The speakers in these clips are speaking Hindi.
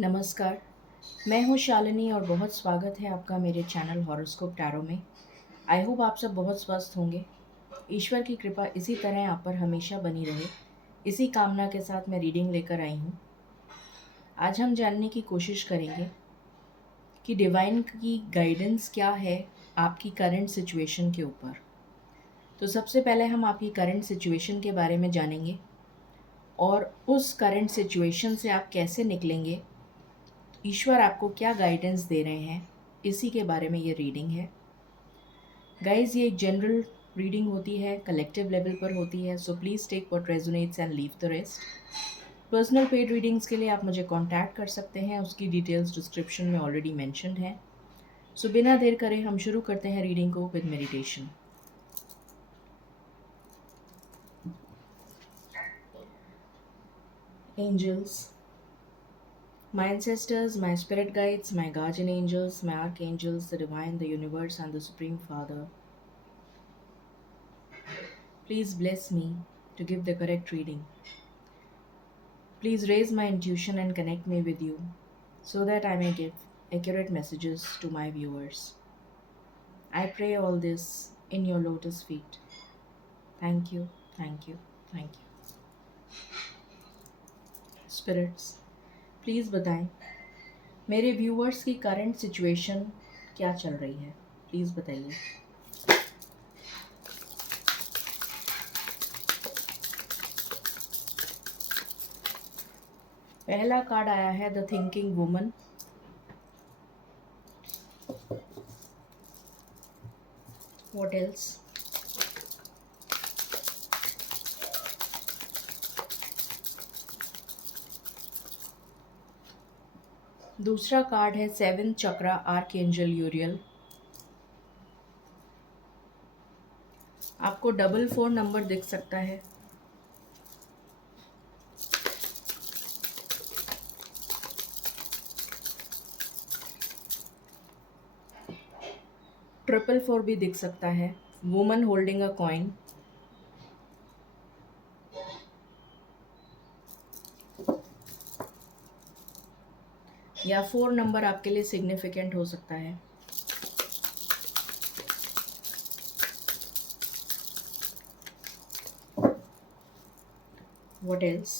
नमस्कार। मैं हूँ शालिनी और बहुत स्वागत है आपका मेरे चैनल हॉरोस्कोप टैरो में। आई होप आप सब बहुत स्वस्थ होंगे। ईश्वर की कृपा इसी तरह आप पर हमेशा बनी रहे, इसी कामना के साथ मैं रीडिंग लेकर आई हूँ। आज हम जानने की कोशिश करेंगे कि डिवाइन की गाइडेंस क्या है आपकी करंट सिचुएशन के ऊपर। तो सबसे पहले हम आपकी करंट सिचुएशन के बारे में जानेंगे और उस करंट सिचुएशन से आप कैसे निकलेंगे, ईश्वर आपको क्या गाइडेंस दे रहे हैं, इसी के बारे में ये रीडिंग है। गाइज, ये एक जनरल रीडिंग होती है, कलेक्टिव लेवल पर होती है, so please take what resonates and leave the rest. Personal paid readings के लिए आप मुझे कांटेक्ट कर सकते हैं, उसकी डिटेल्स डिस्क्रिप्शन में ऑलरेडी मेंशन्ड है। सो बिना देर करे हम शुरू करते हैं रीडिंग को with meditation. Angels, my ancestors, my spirit guides, my guardian angels, my archangels, the divine, the universe, and the Supreme Father, please bless me to give the correct reading. Please raise my intuition and connect me with you so that I may give accurate messages to my viewers. I pray all this in your lotus feet. Thank you, thank you, thank you. Spirits, please बताएं मेरे व्यूअर्स की करंट सिचुएशन क्या चल रही है, प्लीज़ बताइए। पहला कार्ड आया है the thinking woman. What else? दूसरा कार्ड है सेवन चक्रा आर्कएंजल यूरियल। आपको 44 नंबर दिख सकता है। ट्रिपल 4 भी दिख सकता है। Woman holding a coin. या 4 नंबर आपके लिए सिग्निफिकेंट हो सकता है। What else?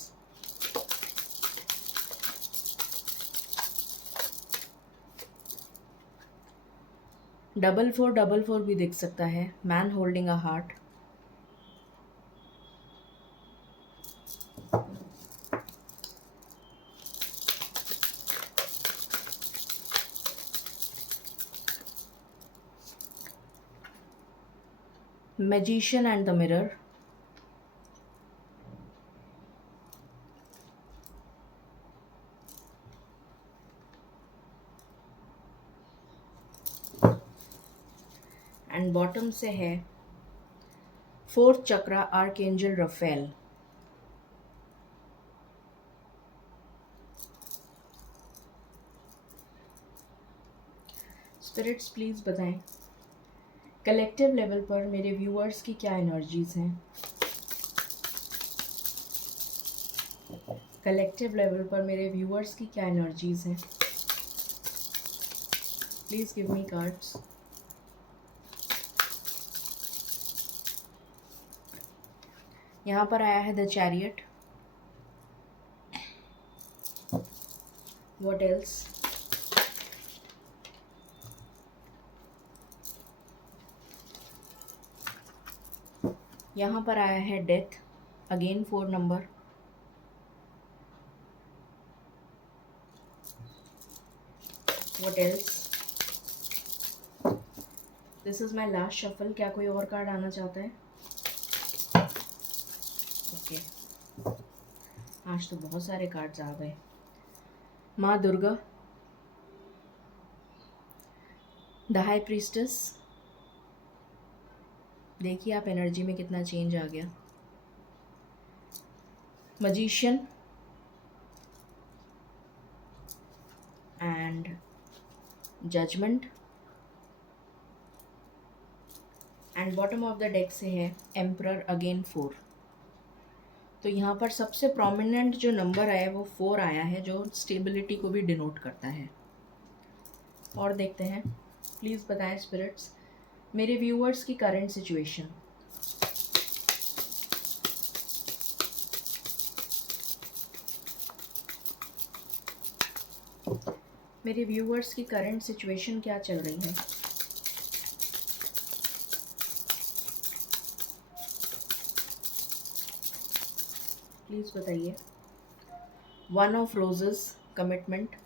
डबल फोर भी दिख सकता है। Man holding a heart. Magician and the mirror. And bottom से है fourth chakra archangel Raphael. Spirits, please बताएं कलेक्टिव लेवल पर मेरे व्यूअर्स की क्या एनर्जीज हैं। कलेक्टिव लेवल पर मेरे व्यूअर्स की क्या एनर्जीज हैं। Please give me cards. यहाँ पर आया है द चैरियट। What else? यहाँ पर आया है death, again 4 number. What else? This is my last shuffle. क्या कोई और कार्ड आना चाहता है? ओके, आज तो बहुत सारे कार्ड्स आ गए। माँ दुर्गा, द हाई प्रीस्टेस। देखिए आप एनर्जी में कितना चेंज आ गया। Magician and judgement. And bottom of the deck से है एम्परर, अगेन 4। तो यहाँ पर सबसे प्रोमिनेंट जो नंबर आया है वो 4 आया है, जो स्टेबिलिटी को भी डिनोट करता है। और देखते हैं, प्लीज़ बताएं स्पिरिट्स मेरे व्यूअर्स की करंट सिचुएशन। मेरे व्यूअर्स की करंट सिचुएशन क्या चल रही है? प्लीज़ बताइए। 1 of roses, commitment.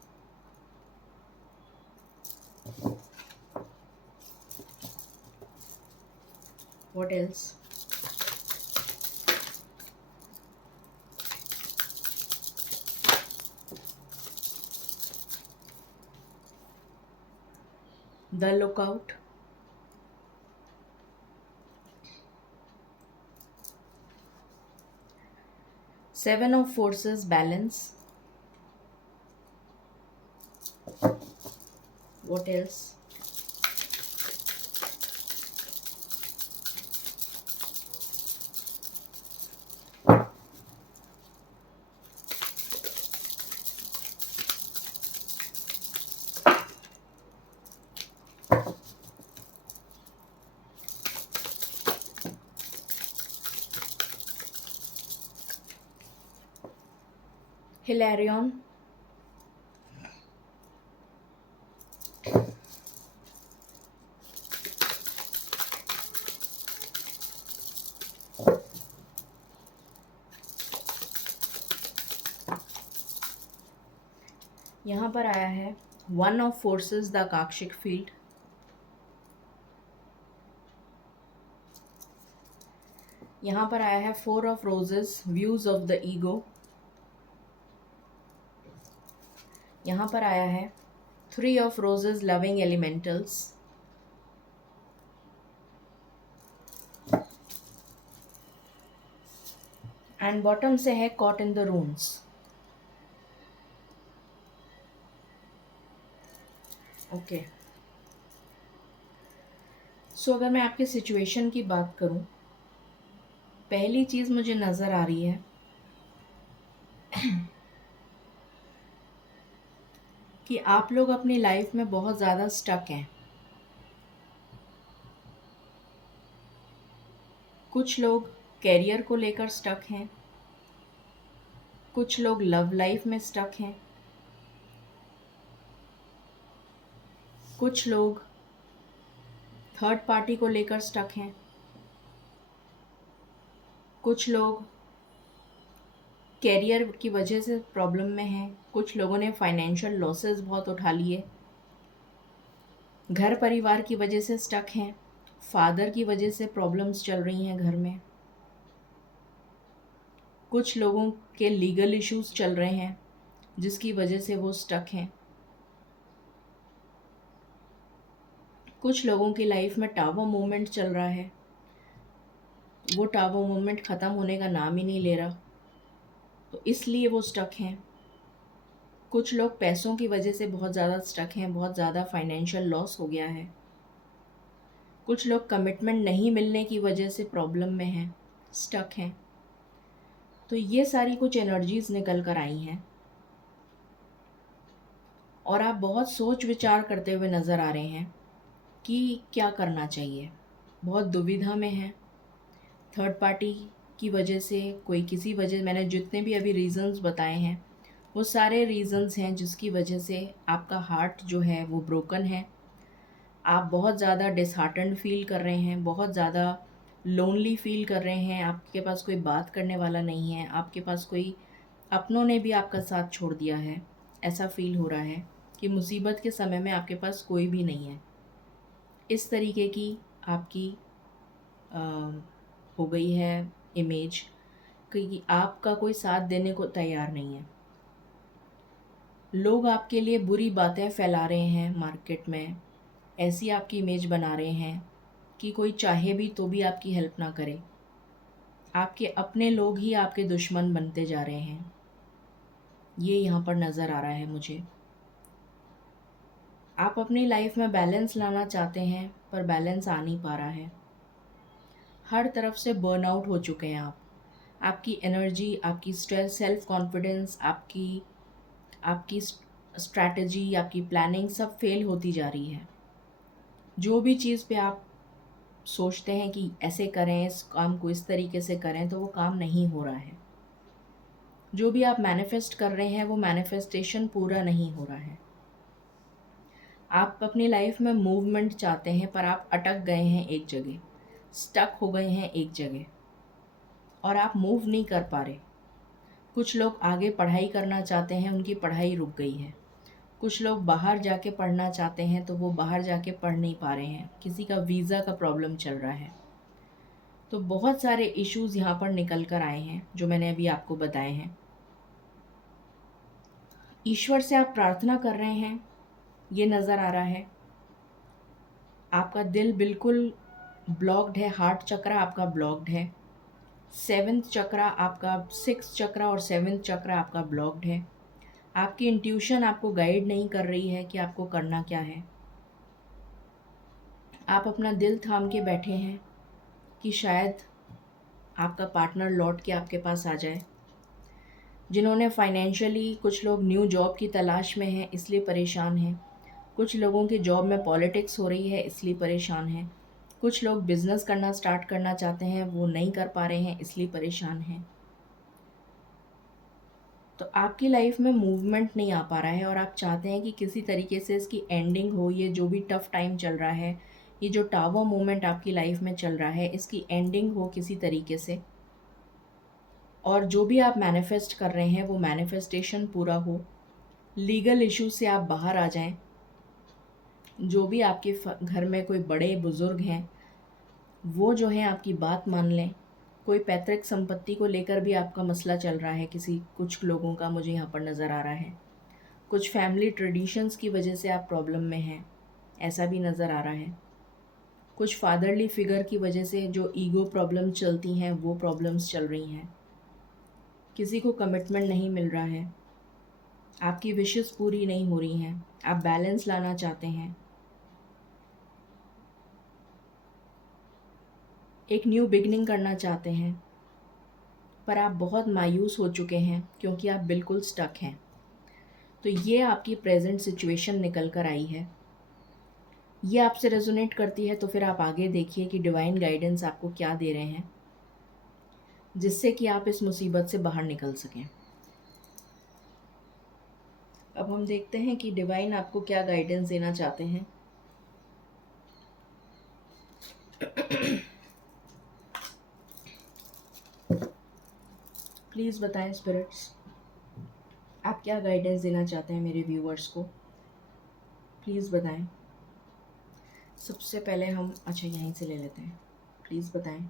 What else? The lookout. Seven of forces, balance. What else? Hilarion. यहाँ पर आया है 1 of forces, the akashic field. यहाँ पर आया है 4 of roses, views of the ego. यहाँ पर आया है 3 of roses, loving elementals. And bottom से है कॉट इन द रून्स। ओके, सो अगर मैं आपके सिचुएशन की बात करूं, पहली चीज़ मुझे नज़र आ रही है कि आप लोग अपनी लाइफ में बहुत ज़्यादा स्टक हैं। कुछ लोग कैरियर को लेकर स्टक हैं, कुछ लोग लव लाइफ में स्टक हैं, कुछ लोग थर्ड पार्टी को लेकर स्टक हैं, कुछ लोग कैरियर की वजह से प्रॉब्लम में हैं, कुछ लोगों ने फाइनेंशियल लॉसेस बहुत उठा लिए, घर परिवार की वजह से स्टक हैं, फादर की वजह से प्रॉब्लम्स चल रही हैं घर में, कुछ लोगों के लीगल इश्यूज चल रहे हैं जिसकी वजह से वो स्टक हैं, कुछ लोगों की लाइफ में टावर मूवमेंट चल रहा है, वो टावर मूवमेंट ख़त्म होने का नाम ही नहीं ले रहा, तो इसलिए वो स्टक हैं। कुछ लोग पैसों की वजह से बहुत ज़्यादा स्टक हैं, बहुत ज़्यादा फाइनेंशियल लॉस हो गया है, कुछ लोग कमिटमेंट नहीं मिलने की वजह से प्रॉब्लम में हैं, स्टक हैं। तो ये सारी कुछ एनर्जीज़ निकल कर आई हैं और आप बहुत सोच विचार करते हुए नज़र आ रहे हैं कि क्या करना चाहिए। बहुत दुविधा में हैं, थर्ड पार्टी की वजह से, कोई किसी वजह, मैंने जितने भी अभी रीज़न्स बताए हैं वो सारे रीज़न्स हैं जिसकी वजह से आपका हार्ट जो है वो ब्रोकन है। आप बहुत ज़्यादा डिसहार्टन्ड फील कर रहे हैं, बहुत ज़्यादा लोनली फील कर रहे हैं, आपके पास कोई बात करने वाला नहीं है, आपके पास कोई, अपनों ने भी आपका साथ छोड़ दिया है। ऐसा फील हो रहा है कि मुसीबत के समय में आपके पास कोई भी नहीं है। इस तरीके की आपकी अ, हो गई है इमेज कि आपका कोई साथ देने को तैयार नहीं है। लोग आपके लिए बुरी बातें फैला रहे हैं मार्केट में, ऐसी आपकी इमेज बना रहे हैं कि कोई चाहे भी तो भी आपकी हेल्प ना करे। आपके अपने लोग ही आपके दुश्मन बनते जा रहे हैं, ये यहाँ पर नज़र आ रहा है मुझे। आप अपनी लाइफ में बैलेंस लाना चाहते हैं पर बैलेंस आ नहीं पा रहा है। हर तरफ से बर्नआउट हो चुके हैं आप। आपकी एनर्जी, आपकी स्ट्रेस, सेल्फ कॉन्फिडेंस, आपकी आपकी स्ट्रैटेजी, आपकी प्लानिंग सब फेल होती जा रही है। जो भी चीज़ पे आप सोचते हैं कि ऐसे करें, इस काम को इस तरीके से करें, तो वो काम नहीं हो रहा है। जो भी आप मैनिफेस्ट कर रहे हैं वो मैनिफेस्टेशन पूरा नहीं हो रहा है। आप अपनी लाइफ में मूवमेंट चाहते हैं पर आप अटक गए हैं एक जगह, स्टक हो गए हैं एक जगह और आप मूव नहीं कर पा रहे। कुछ लोग आगे पढ़ाई करना चाहते हैं, उनकी पढ़ाई रुक गई है। कुछ लोग बाहर जाके पढ़ना चाहते हैं तो वो बाहर जाके पढ़ नहीं पा रहे हैं, किसी का वीज़ा का प्रॉब्लम चल रहा है। तो बहुत सारे इश्यूज़ यहाँ पर निकल कर आए हैं जो मैंने अभी आपको बताए हैं। ईश्वर से आप प्रार्थना कर रहे हैं, ये नज़र आ रहा है। आपका दिल बिल्कुल ब्लॉक्ड है, हार्ट चक्रा आपका ब्लॉक्ड है। सेवन्थ चक्रा आपका, सिक्स चक्रा और सेवन्थ चक्रा आपका ब्लॉक्ड है। आपकी इंट्यूशन आपको गाइड नहीं कर रही है कि आपको करना क्या है। आप अपना दिल थाम के बैठे हैं कि शायद आपका पार्टनर लौट के आपके पास आ जाए। जिन्होंने फाइनेंशियली, कुछ लोग न्यू जॉब की तलाश में हैं इसलिए परेशान हैं। कुछ लोगों की जॉब में पॉलिटिक्स हो रही है इसलिए परेशान हैं। कुछ लोग बिज़नेस करना स्टार्ट करना चाहते हैं, वो नहीं कर पा रहे हैं इसलिए परेशान हैं। तो आपकी लाइफ में मूवमेंट नहीं आ पा रहा है और आप चाहते हैं कि किसी तरीके से इसकी एंडिंग हो। ये जो भी टफ़ टाइम चल रहा है, ये जो टावर मोमेंट आपकी लाइफ में चल रहा है, इसकी एंडिंग हो किसी तरीके से। और जो भी आप मैनिफेस्ट कर रहे हैं वो मैनिफेस्टेशन पूरा हो। लीगल इशू से आप बाहर आ जाएं। जो भी आपके घर में कोई बड़े बुज़ुर्ग हैं वो जो है आपकी बात मान लें। कोई पैतृक संपत्ति को लेकर भी आपका मसला चल रहा है, कुछ लोगों का मुझे यहाँ पर नज़र आ रहा है। कुछ फैमिली ट्रेडिशंस की वजह से आप प्रॉब्लम में हैं, ऐसा भी नज़र आ रहा है। कुछ फादरली फिगर की वजह से जो ईगो प्रॉब्लम चलती हैं वो प्रॉब्लम्स चल रही हैं। किसी को कमिटमेंट नहीं मिल रहा है, आपकी विशेस पूरी नहीं हो रही हैं, आप बैलेंस लाना चाहते हैं, एक न्यू बिगनिंग करना चाहते हैं, पर आप बहुत मायूस हो चुके हैं क्योंकि आप बिल्कुल स्टक हैं। तो ये आपकी प्रेजेंट सिचुएशन निकल कर आई है। ये आपसे रेजोनेट करती है तो फिर आप आगे देखिए कि डिवाइन गाइडेंस आपको क्या दे रहे हैं जिससे कि आप इस मुसीबत से बाहर निकल सकें। अब हम देखते हैं कि डिवाइन आपको क्या गाइडेंस देना चाहते हैं। प्लीज़ बताएं स्पिरिट्स, आप क्या गाइडेंस देना चाहते हैं मेरे व्यूअर्स को, प्लीज़ बताएं। सबसे पहले हम यहीं से ले लेते हैं। प्लीज़ बताएं।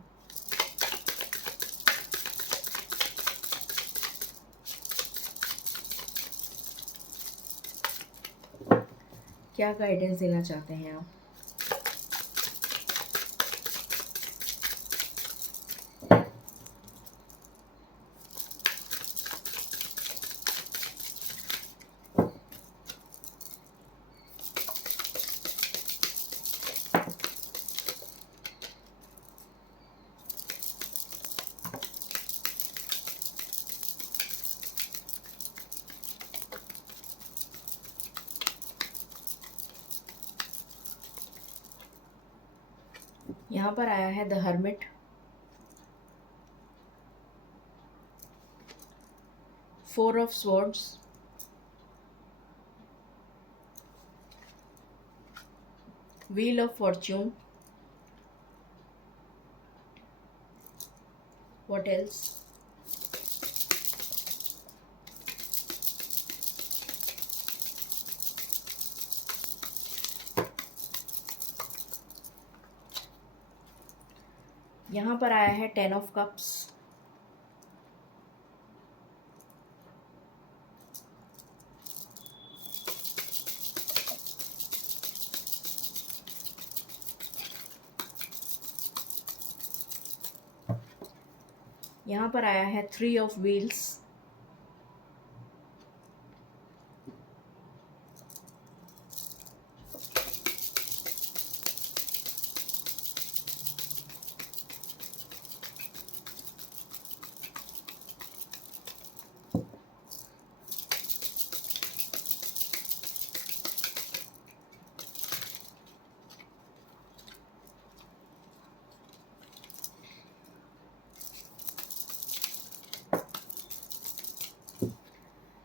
क्या गाइडेंस देना चाहते हैं आप। यहाँ पर आया है the hermit, 4 of swords, wheel of Fortune, what else, यहाँ पर आया है 10 ऑफ कप्स, यहाँ पर आया है 3 ऑफ व्हील्स,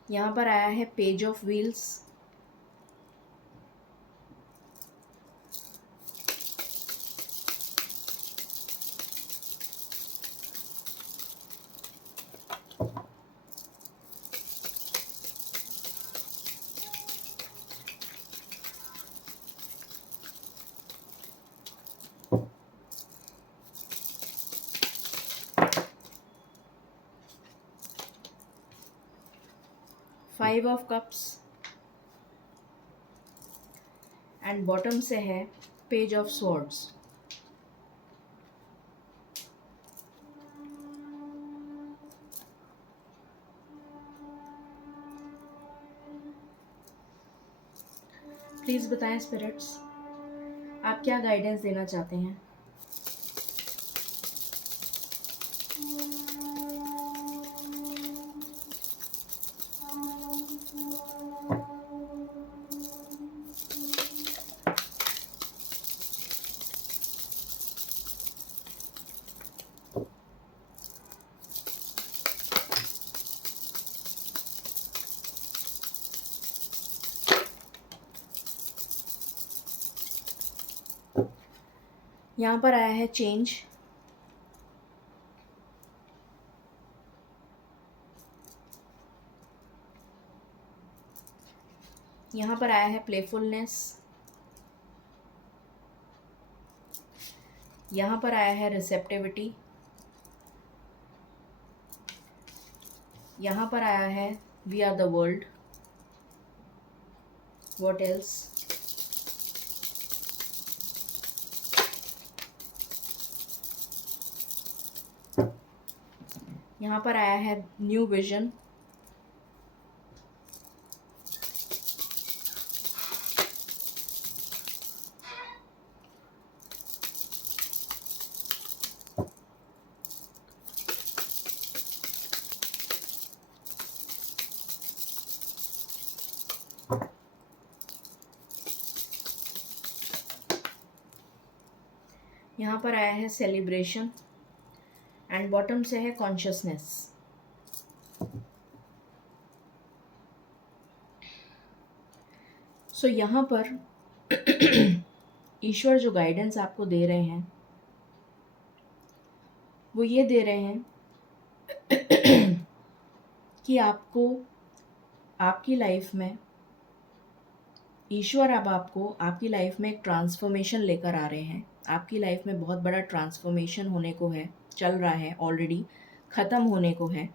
यहाँ पर आया है page of wheels, 5 of cups and bottom से है पेज ऑफ स्वॉर्ड्स। प्लीज़ बताएं स्पिरिट्स, आप क्या गाइडेंस देना चाहते हैं। यहाँ पर आया है चेंज, यहाँ पर आया है प्लेफुलनेस, यहाँ पर आया है रिसेप्टिविटी, यहाँ पर आया है we are the world, what else, यहाँ पर आया है न्यू विजन, यहाँ पर आया है सेलिब्रेशन एंड बॉटम से है कॉन्शियसनेस। सो यहाँ पर ईश्वर जो गाइडेंस आपको दे रहे हैं वो ये दे रहे हैं कि आपको आपकी लाइफ में ईश्वर अब आपको आपकी लाइफ में एक ट्रांसफॉर्मेशन लेकर आ रहे हैं। आपकी लाइफ में बहुत बड़ा ट्रांसफॉर्मेशन होने को है, चल रहा है, ऑलरेडी ख़त्म होने को है,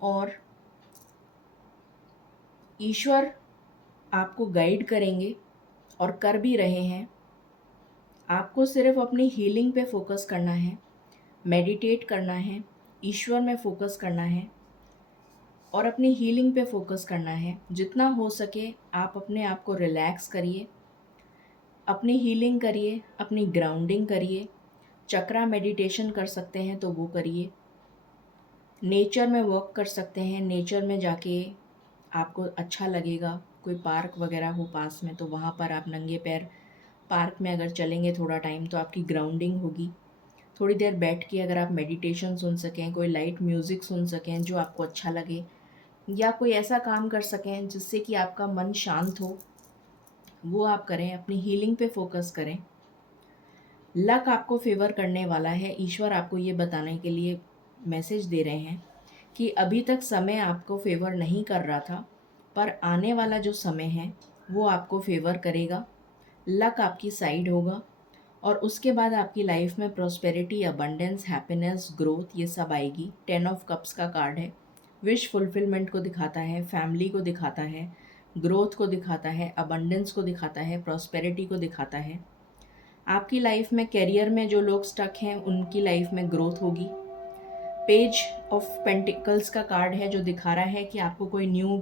और ईश्वर आपको गाइड करेंगे और कर भी रहे हैं। आपको सिर्फ अपनी हीलिंग पे फोकस करना है, मेडिटेट करना है, ईश्वर में फोकस करना है और अपनी हीलिंग पे फोकस करना है। जितना हो सके आप अपने आप को रिलैक्स करिए, अपनी हीलिंग करिए, अपनी ग्राउंडिंग करिए। चक्रा मेडिटेशन कर सकते हैं तो वो करिए, नेचर में वॉक कर सकते हैं, नेचर में जाके आपको अच्छा लगेगा। कोई पार्क वगैरह हो पास में तो वहाँ पर आप नंगे पैर पार्क में अगर चलेंगे थोड़ा टाइम तो आपकी ग्राउंडिंग होगी। थोड़ी देर बैठ के अगर आप मेडिटेशन सुन सकें, कोई लाइट म्यूज़िक सुन सकें जो आपको अच्छा लगे, या कोई ऐसा काम कर सकें जिससे कि आपका मन शांत हो, वो आप करें। अपनी हीलिंग पे फोकस करें। लक आपको फेवर करने वाला है। ईश्वर आपको ये बताने के लिए मैसेज दे रहे हैं कि अभी तक समय आपको फेवर नहीं कर रहा था, पर आने वाला जो समय है वो आपको फेवर करेगा। लक आपकी साइड होगा और उसके बाद आपकी लाइफ में प्रॉस्पेरिटी, अबंडेंस, हैप्पीनेस, ग्रोथ ये सब आएगी। 10 ऑफ कप्स का कार्ड है, विश फुलफिलमेंट को दिखाता है, फैमिली को दिखाता है, ग्रोथ को दिखाता है, अबंडेंस को दिखाता है, प्रॉस्पेरिटी को दिखाता है। आपकी लाइफ में करियर में जो लोग स्टक हैं उनकी लाइफ में ग्रोथ होगी। पेज ऑफ पेंटिकल्स का कार्ड है जो दिखा रहा है कि आपको कोई न्यू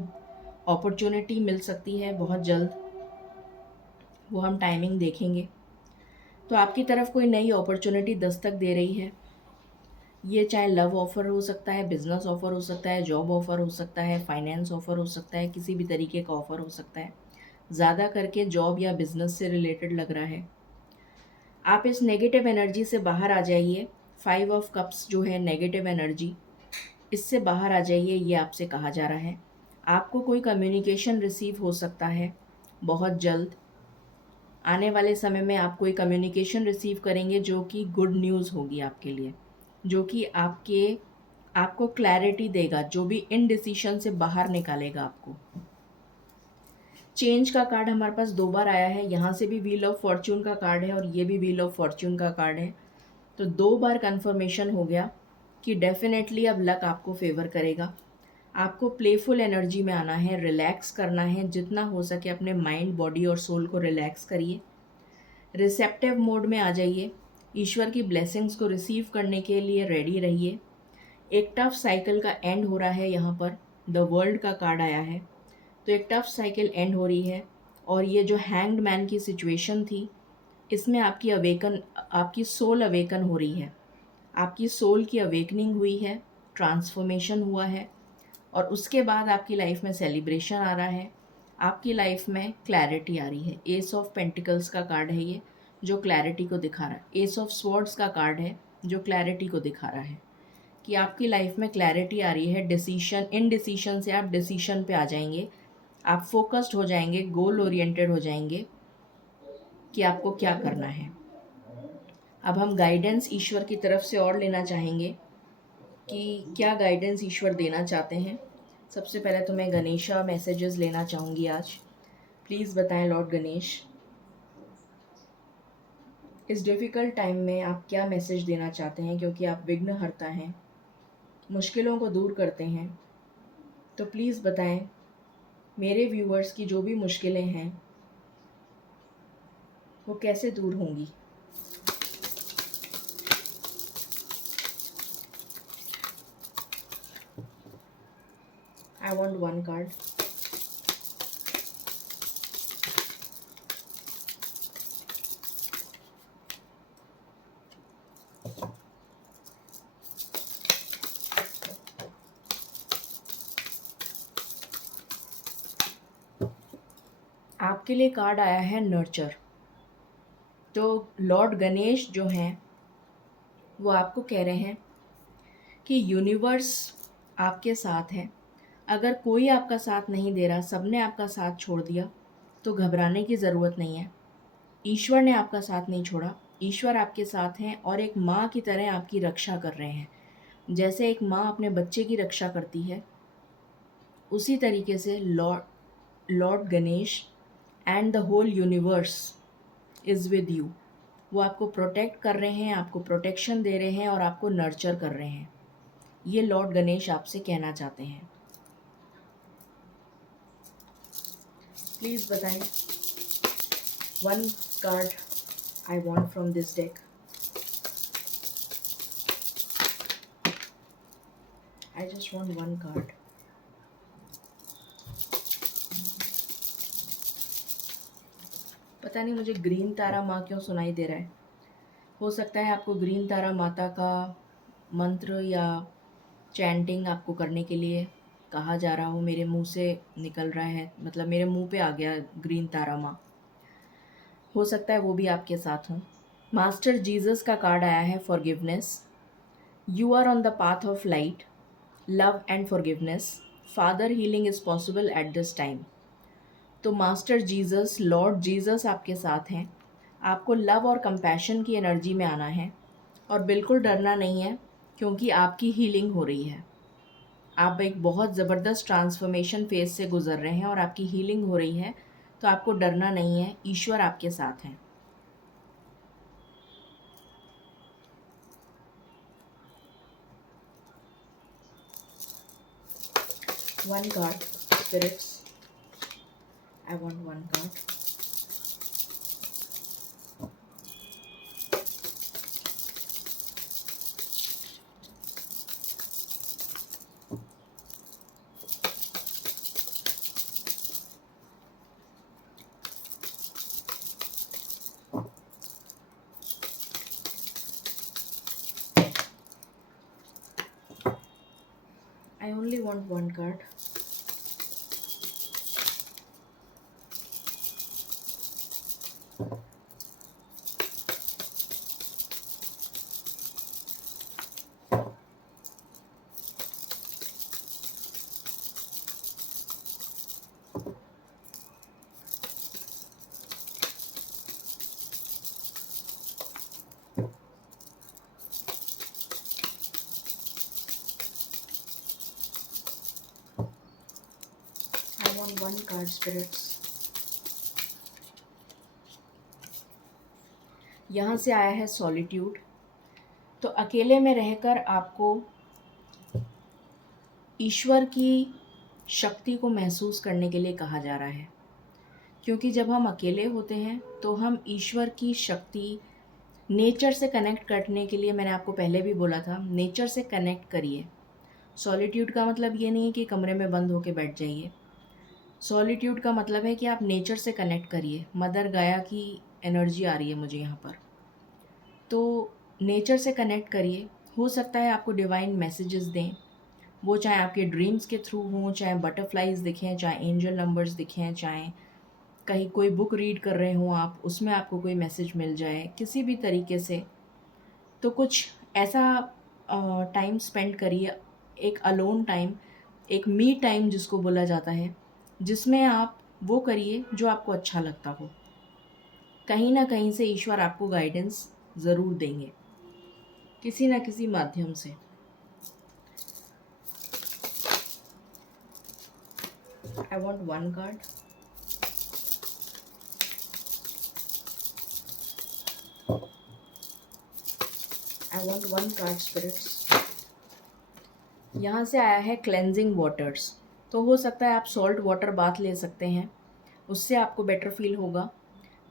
अपॉर्चुनिटी मिल सकती है बहुत जल्द, वो हम टाइमिंग देखेंगे। तो आपकी तरफ कोई नई अपॉर्चुनिटी दस्तक दे रही है। ये चाहे लव ऑफ़र हो सकता है, बिज़नेस ऑफ़र हो सकता है, जॉब ऑफ़र हो सकता है, फाइनेंस ऑफ़र हो सकता है, किसी भी तरीके का ऑफ़र हो सकता है। ज़्यादा करके जॉब या बिज़नेस से रिलेटेड लग रहा है। आप इस नेगेटिव एनर्जी से बाहर आ जाइए। 5 ऑफ कप्स जो है नेगेटिव एनर्जी, इससे बाहर आ जाइए, ये आपसे कहा जा रहा है। आपको कोई कम्युनिकेशन रिसीव हो सकता है बहुत जल्द। आने वाले समय में आप कोई कम्युनिकेशन रिसीव करेंगे जो कि गुड न्यूज़ होगी आपके लिए, जो कि आपको क्लैरिटी देगा, जो भी इनडिसीशन से बाहर निकालेगा आपको। चेंज का कार्ड हमारे पास 2 बार आया है, यहाँ से भी व्हील ऑफ फॉर्च्यून का कार्ड है और ये भी व्हील ऑफ फॉर्च्यून का कार्ड है। तो 2 बार कन्फर्मेशन हो गया कि डेफ़िनेटली अब लक आपको फ़ेवर करेगा। आपको प्लेफुल एनर्जी में आना है, रिलैक्स करना है, जितना हो सके अपने माइंड, बॉडी और सोल को रिलैक्स करिए। रिसेप्टिव मोड में आ जाइए, ईश्वर की ब्लेसिंग्स को रिसीव करने के लिए रेडी रहिए। एक टफ साइकिल का एंड हो रहा है यहाँ पर, द वर्ल्ड का कार्ड आया है। तो एक टफ साइकिल एंड हो रही है और ये जो हैंग्ड मैन की सिचुएशन थी, इसमें आपकी सोल अवेकन हो रही है। आपकी सोल की अवेकनिंग हुई है, ट्रांसफॉर्मेशन हुआ है और उसके बाद आपकी लाइफ में सेलिब्रेशन आ रहा है। आपकी लाइफ में क्लैरिटी आ रही है। एस ऑफ पेंटिकल्स का कार्ड है ये, जो क्लैरिटी को दिखा रहा है। एस ऑफ स्वॉर्ड्स का कार्ड है जो क्लैरिटी को दिखा रहा है कि आपकी लाइफ में क्लैरिटी आ रही है। इनडिसीशन से आप डिसीशन पे आ जाएंगे। आप फोकस्ड हो जाएंगे, गोल ओरिएंटेड हो जाएंगे कि आपको क्या करना है। अब हम गाइडेंस ईश्वर की तरफ से और लेना चाहेंगे कि क्या गाइडेंस ईश्वर देना चाहते हैं। सबसे पहले तो मैं गणेशा मैसेजेस लेना चाहूँगी आज। प्लीज़ बताएं लॉर्ड गणेश, इस डिफ़िकल्ट टाइम में आप क्या मैसेज देना चाहते हैं, क्योंकि आप विघ्नहर्ता हैं, मुश्किलों को दूर करते हैं। तो प्लीज़ बताएं मेरे व्यूअर्स की जो भी मुश्किलें हैं वो कैसे दूर होंगी। आई वॉन्ट वन कार्ड। आपके लिए कार्ड आया है नर्चर। तो लॉर्ड गणेश जो हैं वो आपको कह रहे हैं कि यूनिवर्स आपके साथ है। अगर कोई आपका साथ नहीं दे रहा, सबने आपका साथ छोड़ दिया, तो घबराने की ज़रूरत नहीं है। ईश्वर ने आपका साथ नहीं छोड़ा, ईश्वर आपके साथ हैं और एक माँ की तरह आपकी रक्षा कर रहे हैं। जैसे एक माँ अपने बच्चे की रक्षा करती है, उसी तरीके से lord Ganesh and the whole universe is with you. वो आपको प्रोटेक्ट कर रहे हैं, आपको प्रोटेक्शन दे रहे हैं और आपको नर्चर कर रहे हैं। ये लॉर्ड गणेश आपसे कहना चाहते हैं। प्लीज़ बताएं one card I want from this deck. I just want one card. पता नहीं मुझे ग्रीन तारा माँ क्यों सुनाई दे रहा है। हो सकता है आपको ग्रीन तारा माता का मंत्र या चैंटिंग आपको करने के लिए कहा जा रहा हो। मेरे मुंह से निकल रहा है, मतलब मेरे मुंह पे आ गया ग्रीन तारा माँ। हो सकता है वो भी आपके साथ हों। मास्टर जीसस का कार्ड आया है forgiveness. You are on the path of light, love and forgiveness. Father healing is possible at this time. तो मास्टर जीसस, लॉर्ड जीसस आपके साथ हैं। आपको लव और कंपैशन की एनर्जी में आना है और बिल्कुल डरना नहीं है, क्योंकि आपकी हीलिंग हो रही है। आप एक बहुत ज़बरदस्त ट्रांसफॉर्मेशन फेज से गुजर रहे हैं और आपकी हीलिंग हो रही है। तो आपको डरना नहीं है, ईश्वर आपके साथ हैं। One card spirits, I want one card. I only want one card. I want one card, spirits. यहाँ से आया है सॉलिट्यूड। तो अकेले में रहकर आपको ईश्वर की शक्ति को महसूस करने के लिए कहा जा रहा है, क्योंकि जब हम अकेले होते हैं तो हम ईश्वर की शक्ति, नेचर से कनेक्ट करने के लिए, मैंने आपको पहले भी बोला था, नेचर से कनेक्ट करिए। सॉलिट्यूड का मतलब ये नहीं है कि कमरे में बंद होकर बैठ जाइए। सॉलिट्यूड का मतलब है कि आप नेचर से कनेक्ट करिए। मदर गाया की एनर्जी आ रही है मुझे यहाँ पर। तो नेचर से कनेक्ट करिए। हो सकता है आपको डिवाइन मैसेजेस दें, वो चाहे आपके ड्रीम्स के थ्रू हों, चाहे बटरफ्लाइज दिखें, चाहे एंजल नंबर्स दिखें, चाहे कहीं कोई बुक रीड कर रहे हों आप, उसमें आपको कोई मैसेज मिल जाए, किसी भी तरीके से। तो कुछ ऐसा टाइम स्पेंड करिए, एक अलोन टाइम, एक मी टाइम जिसको बोला जाता है, जिसमें आप वो करिए जो आपको अच्छा लगता हो। कहीं ना कहीं से ईश्वर आपको गाइडेंस ज़रूर देंगे, किसी ना किसी माध्यम से। I want one card. I want one card, spirits. यहाँ से आया है क्लेंजिंग वाटर्स। तो हो सकता है आप सॉल्ट वाटर बाथ ले सकते हैं, उससे आपको बेटर फील होगा।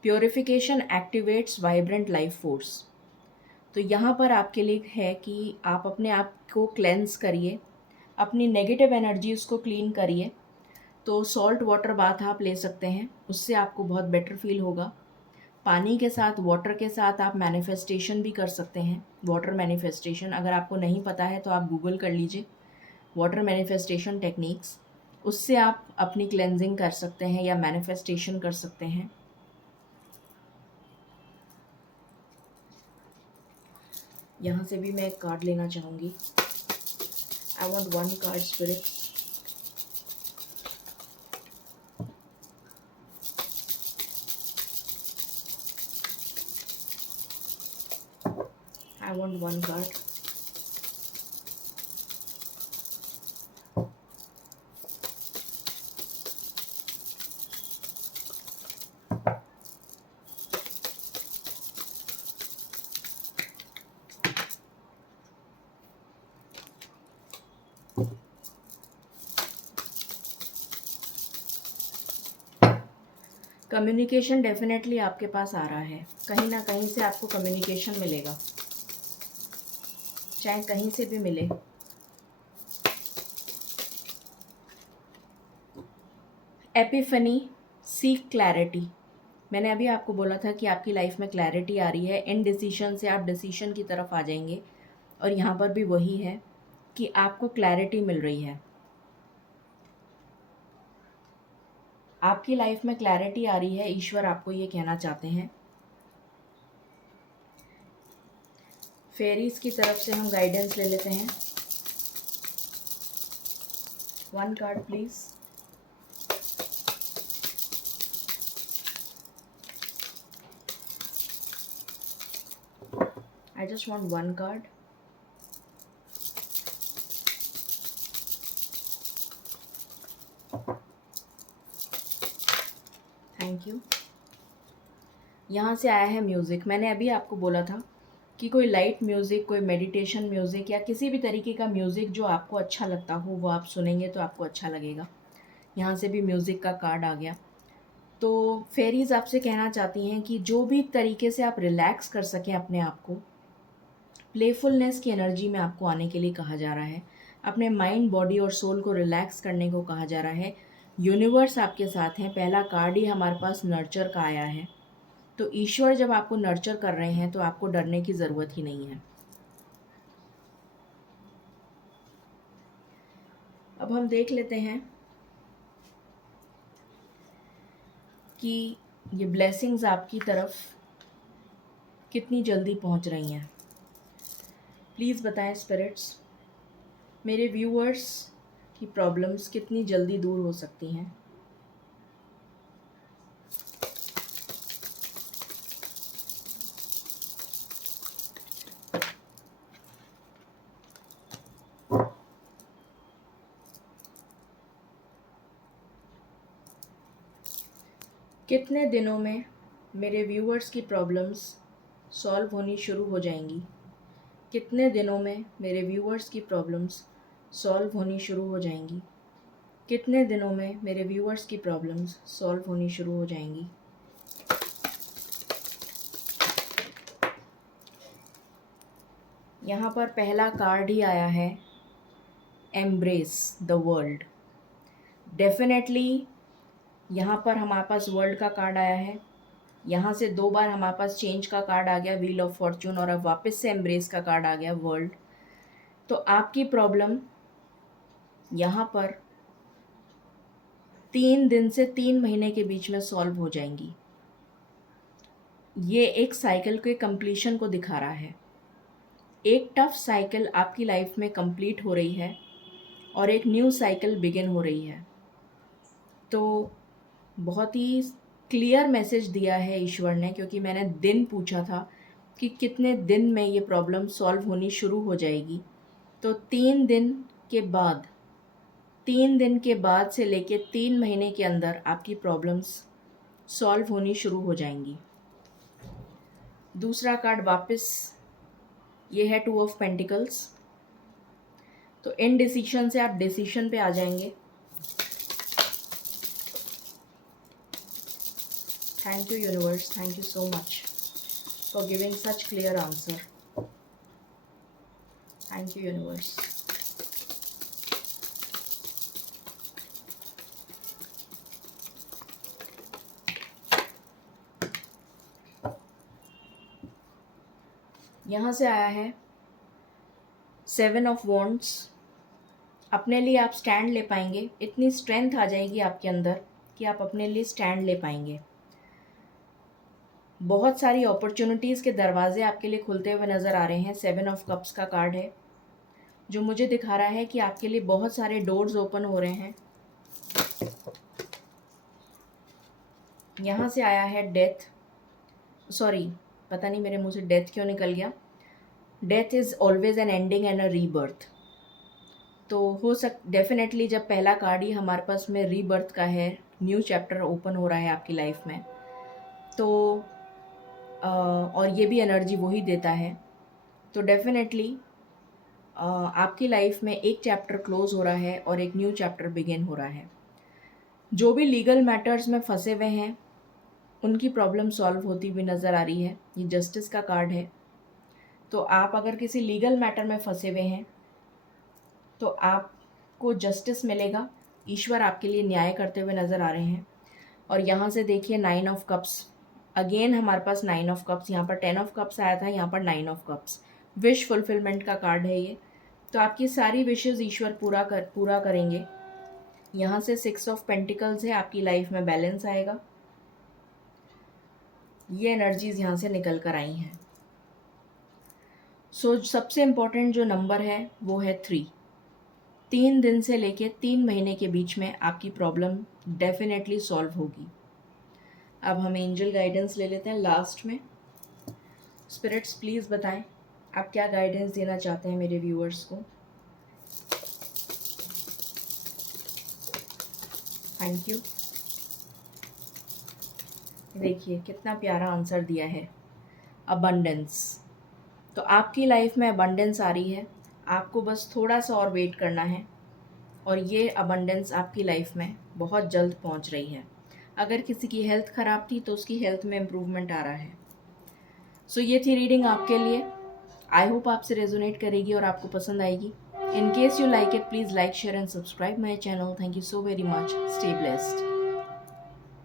Purification activates vibrant life force. तो यहाँ पर आपके लिए है कि आप अपने आप को क्लेंस करिए, अपनी नेगेटिव एनर्जीज़ को क्लीन करिए। तो सॉल्ट वाटर बाथ आप ले सकते हैं, उससे आपको बहुत बेटर फील होगा। पानी के साथ, वाटर के साथ आप मैनिफेस्टेशन भी कर सकते हैं। वाटर मैनिफेस्टेशन अगर आपको नहीं पता है तो आप गूगल कर लीजिए, वाटर मैनिफेस्टेशन टेक्निक्स। उससे आप अपनी क्लेंजिंग कर सकते हैं या मैनिफेस्टेशन कर सकते हैं। यहाँ से भी मैं एक कार्ड लेना चाहूँगी। आई वॉन्ट वन कार्ड, स्पिरिट। आई want one card. Communication definitely आपके पास आ रहा है, कहीं ना कहीं से आपको कम्युनिकेशन मिलेगा, चाहे कहीं से भी मिले। Epiphany, seek clarity. मैंने अभी आपको बोला था कि आपकी लाइफ में क्लैरिटी आ रही है, इन डिसीजन से आप डिसीजन की तरफ आ जाएंगे। और यहाँ पर भी वही है कि आपको क्लैरिटी मिल रही है, आपकी लाइफ में क्लैरिटी आ रही है। ईश्वर आपको ये कहना चाहते हैं। फेरीज की तरफ से हम गाइडेंस ले लेते हैं। One card please. I just want one card. Thank you. यहाँ से आया है म्यूज़िक। मैंने अभी आपको बोला था कि कोई लाइट म्यूज़िक, कोई मेडिटेशन म्यूज़िक या किसी भी तरीके का म्यूज़िक जो आपको अच्छा लगता हो वो आप सुनेंगे तो आपको अच्छा लगेगा। यहाँ से भी म्यूज़िक का कार्ड आ गया। तो फेरीज़ आपसे कहना चाहती हैं कि जो भी तरीके से आप रिलैक्स कर सकें अपने आप को, प्लेफुलनेस की एनर्जी में आपको आने के लिए कहा जा रहा है। अपने माइंड, बॉडी और सोल को रिलैक्स करने को कहा जा रहा है। यूनिवर्स आपके साथ हैं। पहला कार्ड ही हमारे पास नर्चर का आया है। तो ईश्वर जब आपको नर्चर कर रहे हैं तो आपको डरने की ज़रूरत ही नहीं है। अब हम देख लेते हैं कि ये ब्लेसिंग्स आपकी तरफ कितनी जल्दी पहुंच रही हैं। प्लीज़ बताएं स्पिरिट्स, मेरे व्यूअर्स की प्रॉब्लम्स कितनी जल्दी दूर हो सकती हैं। कितने दिनों में मेरे व्यूअर्स की प्रॉब्लम्स सॉल्व होनी शुरू हो जाएंगी? कितने दिनों में मेरे व्यूअर्स की प्रॉब्लम्स सॉल्व होनी शुरू हो जाएंगी? कितने दिनों में मेरे व्यूअर्स की प्रॉब्लम्स सॉल्व होनी शुरू हो जाएंगी? यहाँ पर पहला कार्ड ही आया है, एम्ब्रेस द वर्ल्ड। डेफिनेटली यहाँ पर हमारे पास वर्ल्ड का कार्ड आया है। यहाँ से 2 बार हमारे पास चेंज का कार्ड आ गया, व्हील ऑफ फॉर्च्यून, और अब वापस से एम्ब्रेस का कार्ड आ गया, वर्ल्ड। तो आपकी प्रॉब्लम यहाँ पर 3 दिन से 3 महीने के बीच में सॉल्व हो जाएंगी। ये एक साइकिल के कंप्लीशन को दिखा रहा है। एक टफ साइकिल आपकी लाइफ में कंप्लीट हो रही है और एक न्यू साइकिल बिगिन हो रही है। तो बहुत ही क्लियर मैसेज दिया है ईश्वर ने, क्योंकि मैंने दिन पूछा था कि कितने दिन में ये प्रॉब्लम सॉल्व होनी शुरू हो जाएगी। तो 3 दिन के बाद से लेके 3 महीने के अंदर आपकी प्रॉब्लम्स सॉल्व होनी शुरू हो जाएंगी। दूसरा कार्ड वापस ये है 2 ऑफ पेंटिकल्स। तो इनडिसीजन से आप डिसीजन पे आ जाएंगे। Thank you universe, thank you so much for giving such clear answer. Thank you universe. यहाँ से आया है 7 ऑफ वॉन्ड्स। अपने लिए आप स्टैंड ले पाएंगे, इतनी स्ट्रेंथ आ जाएगी आपके अंदर कि आप अपने लिए स्टैंड ले पाएंगे। बहुत सारी अपॉर्चुनिटीज़ के दरवाजे आपके लिए खुलते हुए नज़र आ रहे हैं। 7 ऑफ कप्स का कार्ड है जो मुझे दिखा रहा है कि आपके लिए बहुत सारे डोर्स ओपन हो रहे हैं। यहाँ से आया है डेथ, सॉरी, पता नहीं मेरे मुंह से डेथ क्यों निकल गया। Death is always an ending and a rebirth. तो डेफिनेटली जब पहला कार्ड ही हमारे पास में रीबर्थ का है, न्यू चैप्टर ओपन हो रहा है आपकी लाइफ में, तो और ये भी एनर्जी वही देता है। तो डेफिनेटली आपकी लाइफ में एक चैप्टर क्लोज हो रहा है और एक न्यू चैप्टर बिगिन हो रहा है। जो भी लीगल मैटर्स में फंसे हुए हैं उनकी प्रॉब्लम सॉल्व होती हुई नज़र आ रही है। ये जस्टिस का कार्ड है। तो आप अगर किसी लीगल मैटर में फंसे हुए हैं तो आपको जस्टिस मिलेगा। ईश्वर आपके लिए न्याय करते हुए नज़र आ रहे हैं। और यहाँ से देखिए 9 ऑफ कप्स, अगेन हमारे पास 9 ऑफ कप्स, यहाँ पर 10 ऑफ कप्स आया था, यहाँ पर 9 ऑफ कप्स। विश फुलफिलमेंट का कार्ड है ये। तो आपकी सारी विशेज़ ईश्वर पूरा करेंगे। यहाँ से 6 ऑफ पेंटिकल्स है, आपकी लाइफ में बैलेंस आएगा। ये एनर्जीज यहाँ से निकल कर आई हैं। सबसे इम्पोर्टेंट जो नंबर है वो है 3। 3 दिन से लेके 3 महीने के बीच में आपकी प्रॉब्लम डेफिनेटली सॉल्व होगी। अब हम एंजल गाइडेंस ले लेते हैं लास्ट में। स्पिरिट्स प्लीज़ बताएं आप क्या गाइडेंस देना चाहते हैं मेरे व्यूअर्स को। Thank you. देखिए कितना प्यारा आंसर दिया है, अबंडेंस। तो आपकी लाइफ में अबंडेंस आ रही है, आपको बस थोड़ा सा और वेट करना है और ये अबंडेंस आपकी लाइफ में बहुत जल्द पहुंच रही है। अगर किसी की हेल्थ ख़राब थी तो उसकी हेल्थ में इम्प्रूवमेंट आ रहा है। ये थी रीडिंग आपके लिए। आई होप आपसे रेजोनेट करेगी और आपको पसंद आएगी। In case you like it, please like, share and subscribe my channel. Thank you so very much. Stay blessed.